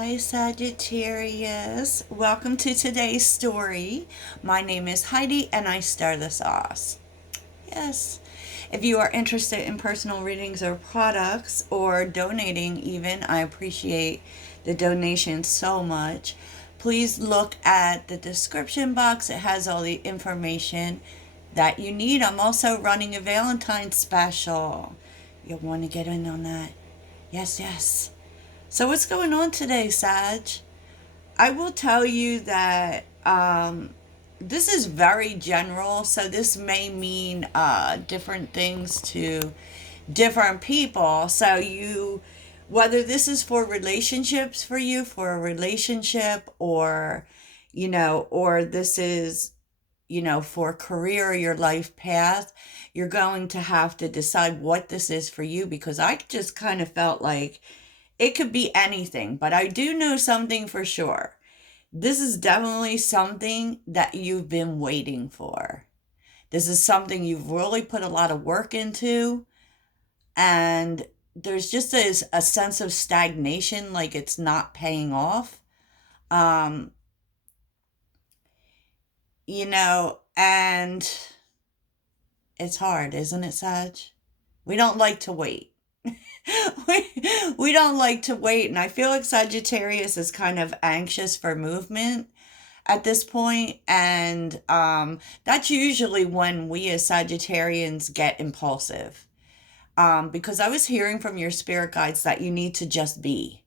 Hi, Sagittarius. Welcome to today's story. My name is Heidi, and I star the sauce. Yes. If you are interested in personal readings or products or donating, even, I appreciate the donation so much. Please look at the description box, it has all the information that you need. I'm also running a Valentine's special. You'll want to get in on that. Yes, yes. So, what's going on today, Sag? I will tell you that this is very general, so this may mean different things to different people. So, whether this is for relationships for you, for a relationship, or, or this is, for career, your life path, you're going to have to decide what this is for you because I just kind of felt like it could be anything, but I do know something for sure. This is definitely something that you've been waiting for. This is something you've really put a lot of work into, and there's just a sense of stagnation, like it's not paying off. Um, and it's hard, isn't it, Sag? We don't like to wait. we don't like to wait, and I feel like Sagittarius is kind of anxious for movement at this point, and that's usually when we as Sagittarians get impulsive. Because I was hearing from your spirit guides that you need to just be,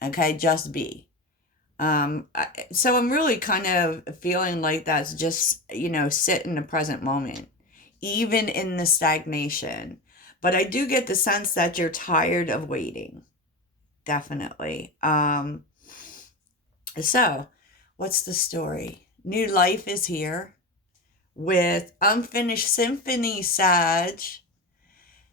okay, just be. So I'm really kind of feeling like that's just, sit in the present moment, even in the stagnation. But I do get the sense that you're tired of waiting. Definitely. So, what's the story? New life is here with unfinished symphony, Sag.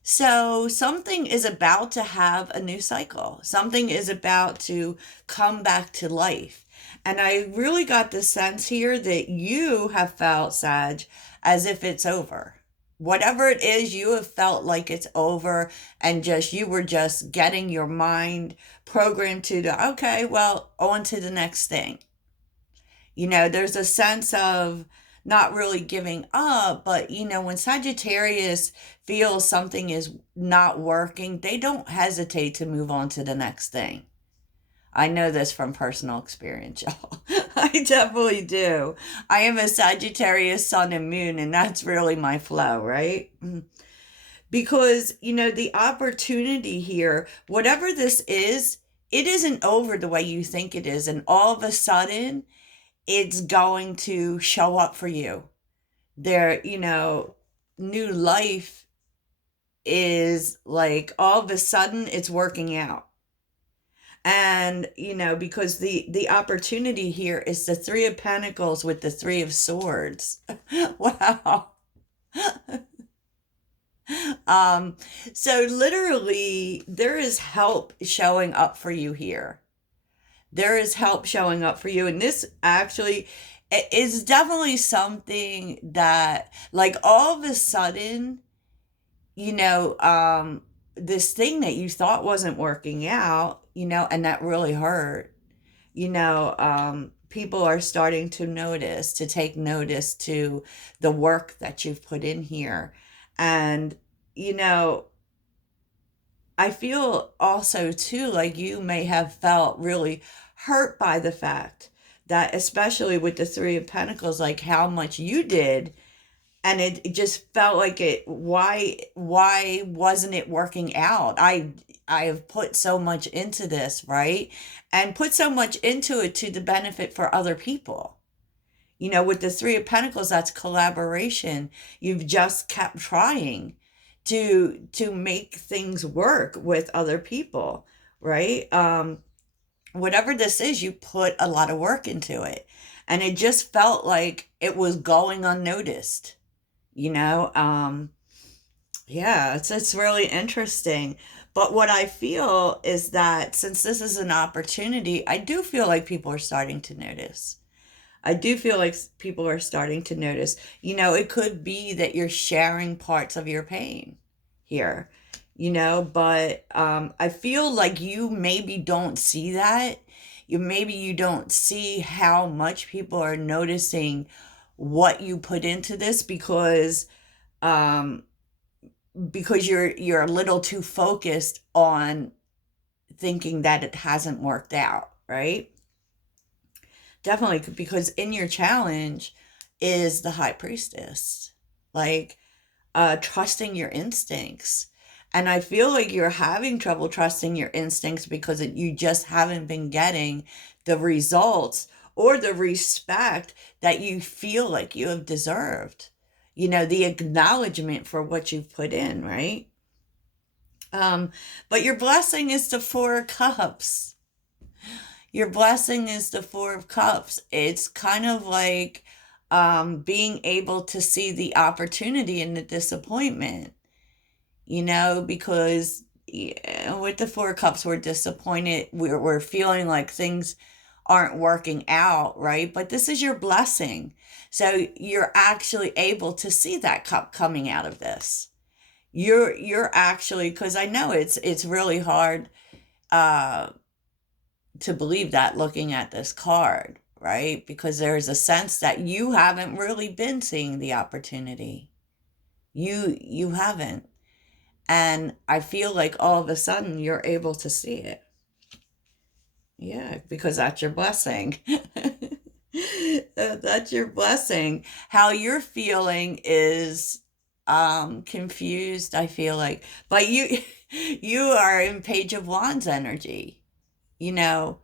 So, something is about to have a new cycle. Something is about to come back to life. And I really got the sense here that you have felt, Sag, as if it's over. Whatever it is, you have felt like it's over, and just you were just getting your mind programmed to the okay, well, on to the next thing. There's a sense of not really giving up, but when Sagittarius feels something is not working, they don't hesitate to move on to the next thing. I know this from personal experience, y'all. I definitely do. I am a Sagittarius sun and moon, and that's really my flow, right? Because, the opportunity here, whatever this is, it isn't over the way you think it is. And all of a sudden, it's going to show up for you. There, new life is like all of a sudden it's working out. And, because the opportunity here is the Three of Pentacles with the Three of Swords. Wow. Um, so literally there is help showing up for you here. There is help showing up for you. And this actually is definitely something that, like, all of a sudden, this thing that you thought wasn't working out, and that really hurt, people are starting to notice, to take notice to the work that you've put in here. And, you know, I feel also too like you may have felt really hurt by the fact that, especially with the Three of Pentacles, like how much you did, and it just felt like why wasn't it working out? I have put so much into this, right? And put so much into it to the benefit for other people. With the Three of Pentacles, that's collaboration. You've just kept trying to make things work with other people, right? Whatever this is, you put a lot of work into it, and it just felt like it was going unnoticed. you know um yeah, it's really interesting. But what I feel is that since this is an opportunity, I do feel like people are starting to notice. I do feel like people are starting to notice. It could be that you're sharing parts of your pain here. but I feel like you maybe don't see that. You don't see how much people are noticing what you put into this um because you're a little too focused on thinking that it hasn't worked out, right? Definitely, because in your challenge is the high priestess, like trusting your instincts. And I feel like you're having trouble trusting your instincts because you just haven't been getting the results or the respect that you feel like you have deserved. The acknowledgement for what you've put in, right? Um, but your blessing is the Four of Cups. Your blessing is the Four of Cups. It's kind of like being able to see the opportunity in the disappointment, because with the Four of Cups, we're disappointed. We're feeling like things aren't working out, right? But this is your blessing. So you're actually able to see that cup coming out of this. You're actually, because I know it's really hard uh to believe that looking at this card, right? Because there's a sense that you haven't really been seeing the opportunity. You haven't. And I feel like all of a sudden you're able to see it. Yeah, because that's your blessing. That's your blessing. How you're feeling is confused, I feel like. But you are in Page of Wands energy. You know,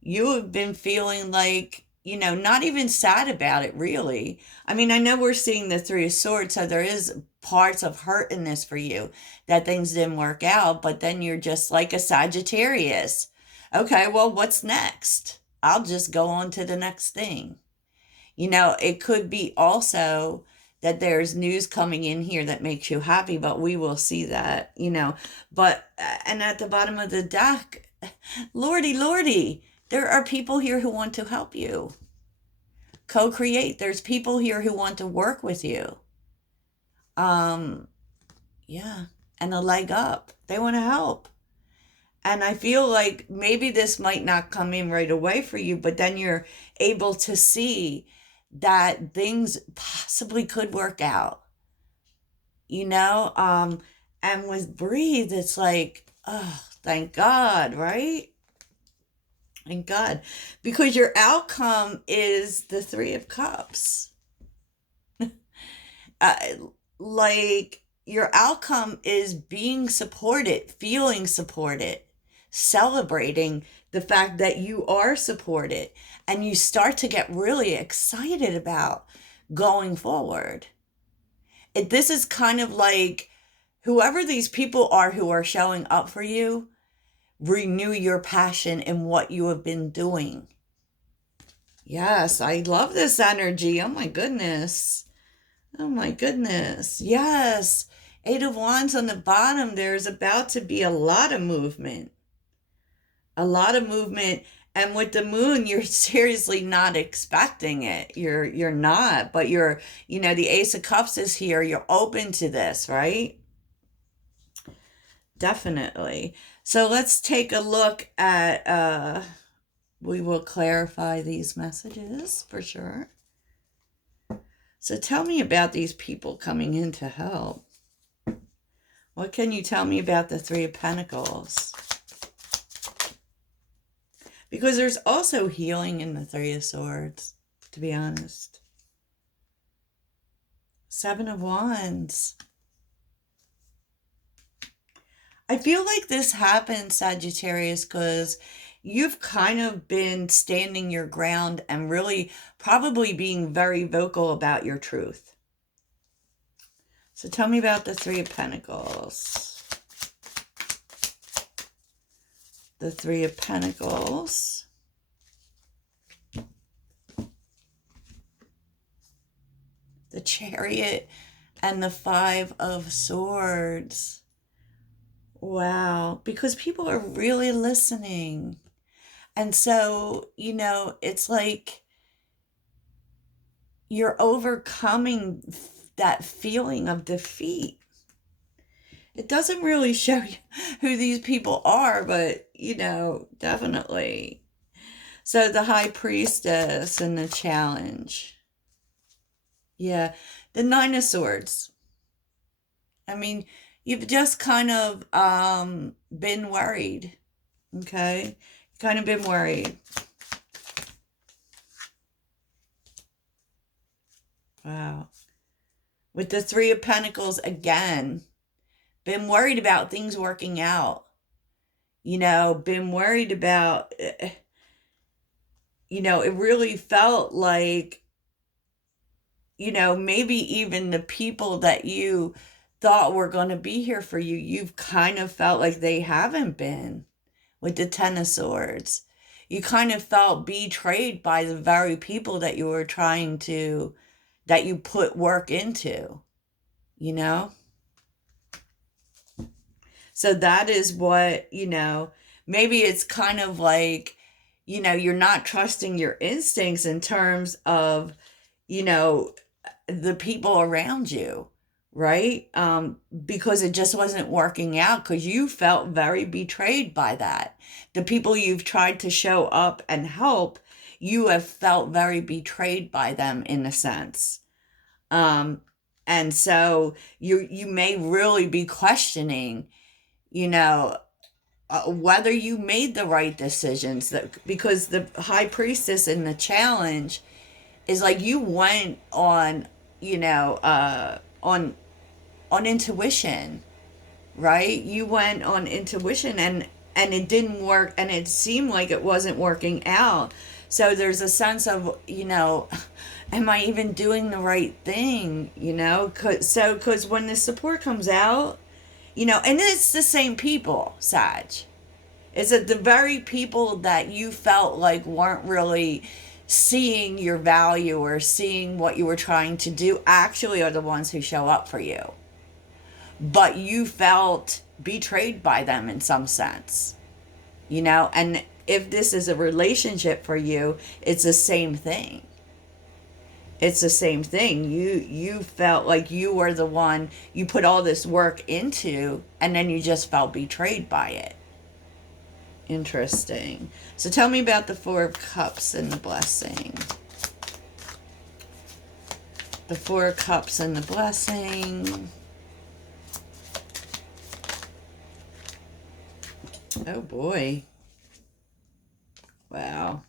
you have been feeling like, not even sad about it, really. I mean, I know we're seeing the Three of Swords, so there is parts of hurt in this for you that things didn't work out, but then you're just like a Sagittarius. Okay, well, what's next? I'll just go on to the next thing. It could be also that there's news coming in here that makes you happy, but we will see that. But, and at the bottom of the deck, Lordy, Lordy, there are people here who want to help you co-create. There's people here who want to work with you. Um, yeah, and a leg up. They want to help. And I feel like maybe this might not come in right away for you, but then you're able to see that things possibly could work out. You know, um, and with breathe, it's like, oh, thank God, right? Thank God. Because your outcome is the Three of Cups. Uh, like, your outcome is being supported, feeling supported, celebrating the fact that you are supported, and you start to get really excited about going forward. This is kind of like whoever these people are who are showing up for you, renew your passion in what you have been doing. Yes, I love this energy. Oh my goodness. Oh my goodness. Yes. Eight of Wands on the bottom. There's about to be a lot of movement. A lot of movement. And with the moon, you're seriously not expecting it. You're not, but the Ace of Cups is here. You're open to this, right? Definitely. So let's take a look at we will clarify these messages for sure. So tell me about these people coming in to help. What can you tell me about the Three of Pentacles? Because there's also healing in the Three of Swords, to be honest. Seven of Wands. I feel like this happened, Sagittarius, because you've kind of been standing your ground and really probably being very vocal about your truth. So tell me about the Three of Pentacles. The Three of Pentacles. The Chariot and the Five of Swords. Wow, because people are really listening. And so, it's like you're overcoming that feeling of defeat. It doesn't really show you who these people are, but, definitely. So the high priestess and the challenge. Yeah. The nine of swords. I mean, you've just kind of been worried. Okay? Kind of been worried. Wow. With the three of pentacles again. Been worried about things working out. Been worried about, it really felt like, maybe even the people that you thought were going to be here for you, you've kind of felt like they haven't been with the Ten of Swords. You kind of felt betrayed by the very people that you were that you put work into, you know? So that is what, maybe it's kind of like, you're not trusting your instincts in terms of, you know, the people around you, right? Because it just wasn't working out because you felt very betrayed by that. The people you've tried to show up and help, you have felt very betrayed by them in a sense. And so you may really be questioning, you know, whether you made the right decisions, because the high priestess in the challenge is like you went on, on intuition, right? You went on intuition and it didn't work and it seemed like it wasn't working out. So there's a sense of, am I even doing the right thing? Cause when the support comes out, and it's the same people, Sag. It's that the very people that you felt like weren't really seeing your value or seeing what you were trying to do actually are the ones who show up for you. But you felt betrayed by them in some sense, and if this is a relationship for you, it's the same thing. It's the same thing. You felt like you were the one you put all this work into and then you just felt betrayed by it. Interesting. So tell me about the Four of Cups and the blessing. The Four of Cups and the blessing. Oh boy. Wow.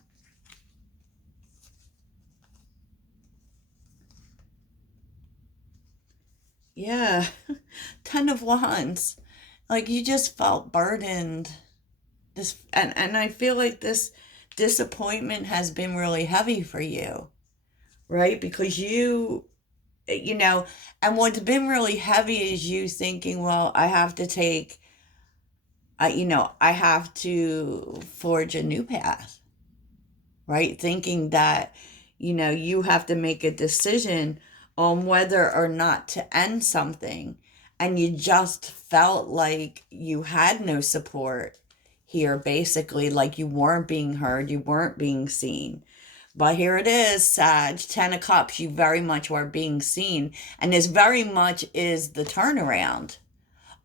Yeah. Ten of Wands. Like you just felt burdened. And I feel like this disappointment has been really heavy for you, right? Because and what's been really heavy is you thinking, well, I have to I have to forge a new path, right? Thinking that, you have to make a decision on whether or not to end something. And you just felt like you had no support here, basically, like you weren't being heard, you weren't being seen. But here it is, Sag, Ten of Cups, you very much were being seen. And this very much is the turnaround.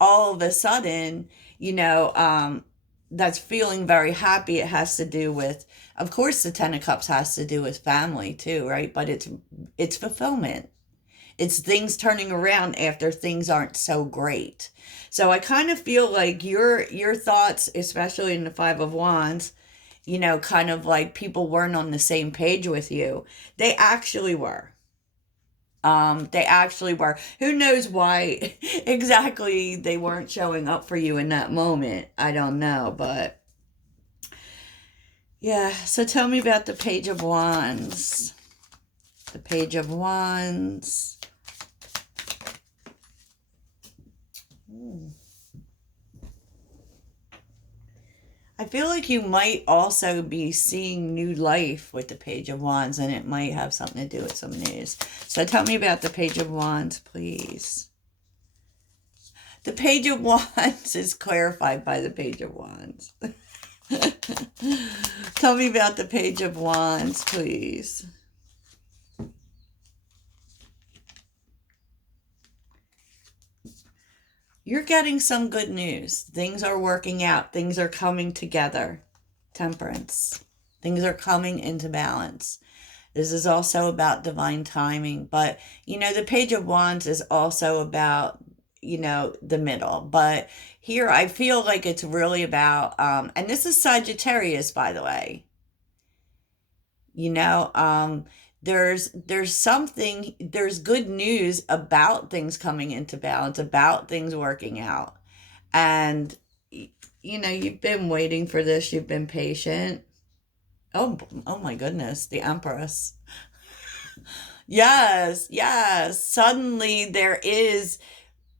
All of a sudden, that's feeling very happy. It has to do with, of course, the Ten of Cups has to do with family too, right? But it's fulfillment. It's things turning around after things aren't so great. So I kind of feel like your thoughts, especially in the Five of Wands, kind of like people weren't on the same page with you. They actually were. They actually were. Who knows why exactly they weren't showing up for you in that moment? I don't know, but yeah. So tell me about the Page of Wands. The Page of Wands. I feel like you might also be seeing new life with the Page of Wands, and it might have something to do with some news. So tell me about the Page of Wands, please. The Page of Wands is clarified by the Page of Wands. Tell me about the Page of Wands, please. you're getting some good news. Things are working out. Things are coming together. Temperance. Things are coming into balance. This is also about divine timing. But, the Page of Wands is also about, the middle. But here I feel like it's really about, and this is Sagittarius, by the way. You know, there's good news about things coming into balance, about things working out. And, you've been waiting for this, you've been patient. Oh my goodness, the Empress. Yes, yes. Suddenly there is,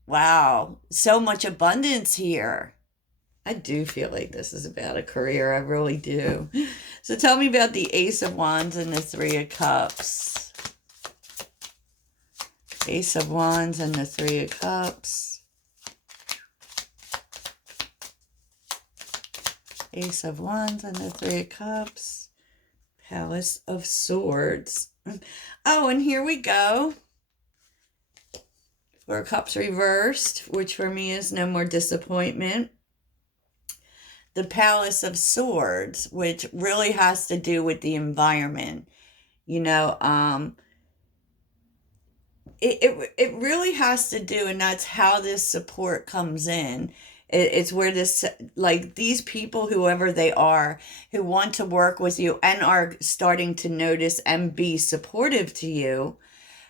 wow, so much abundance here. I do feel like this is about a career. I really do. So tell me about the Ace of Wands and the Three of Cups. Ace of Wands and the Three of Cups. Ace of Wands and the Three of Cups. Palace of Swords. Oh, and here we go. Four of Cups reversed, which for me is no more disappointment. The Palace of Swords, which really has to do with the environment. It really has to do, and that's how this support comes in. It's where this, like, these people, whoever they are, who want to work with you and are starting to notice and be supportive to you,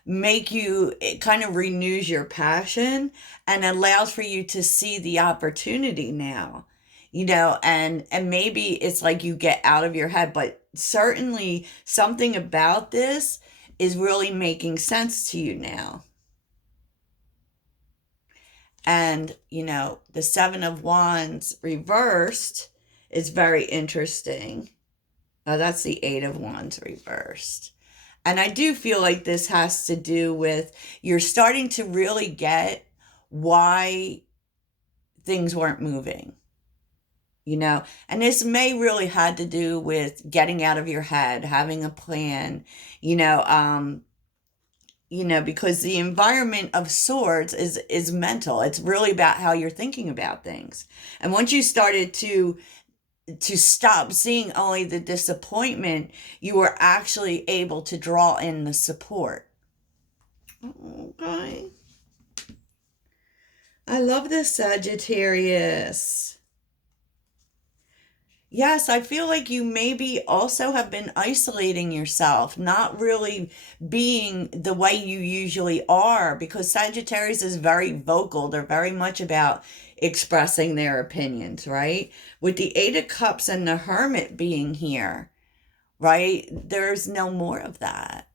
it kind of renews your passion and allows for you to see the opportunity now. And maybe it's like you get out of your head, but certainly something about this is really making sense to you now. And, the Seven of Wands reversed is very interesting. That's the Eight of Wands reversed. And I do feel like this has to do with you're starting to really get why things weren't moving. And this may really had to do with getting out of your head, having a plan, because the environment of Swords is mental. It's really about how you're thinking about things. And once you started to stop seeing only the disappointment, you were actually able to draw in the support. Okay. I love this, Sagittarius. Yes, I feel like you maybe also have been isolating yourself, not really being the way you usually are, because Sagittarius is very vocal. They're very much about expressing their opinions, right? With the Eight of Cups and the Hermit being here, right? There's no more of that.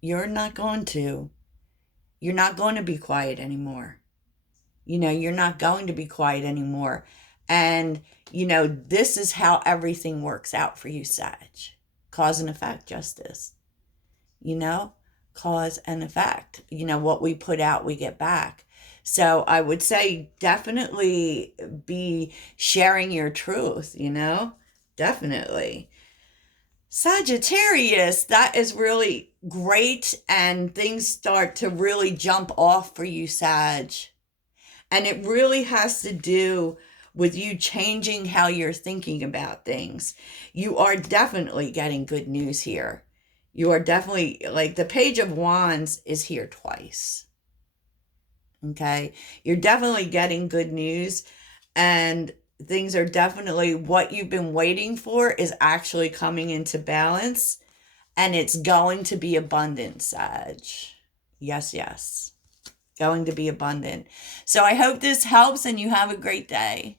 You're not going to. You're not going to be quiet anymore. You're not going to be quiet anymore. And, this is how everything works out for you, Sag. Cause and effect, justice. Cause and effect. What we put out, we get back. So I would say definitely be sharing your truth, definitely. Sagittarius, that is really great. And things start to really jump off for you, Sag. And it really has to do with you changing how you're thinking about things. You are definitely getting good news here. You are definitely, like, the Page of Wands is here twice. Okay? You're definitely getting good news, and things are definitely, what you've been waiting for is actually coming into balance, and it's going to be abundant, Sag. Yes, yes. Going to be abundant. So I hope this helps and you have a great day.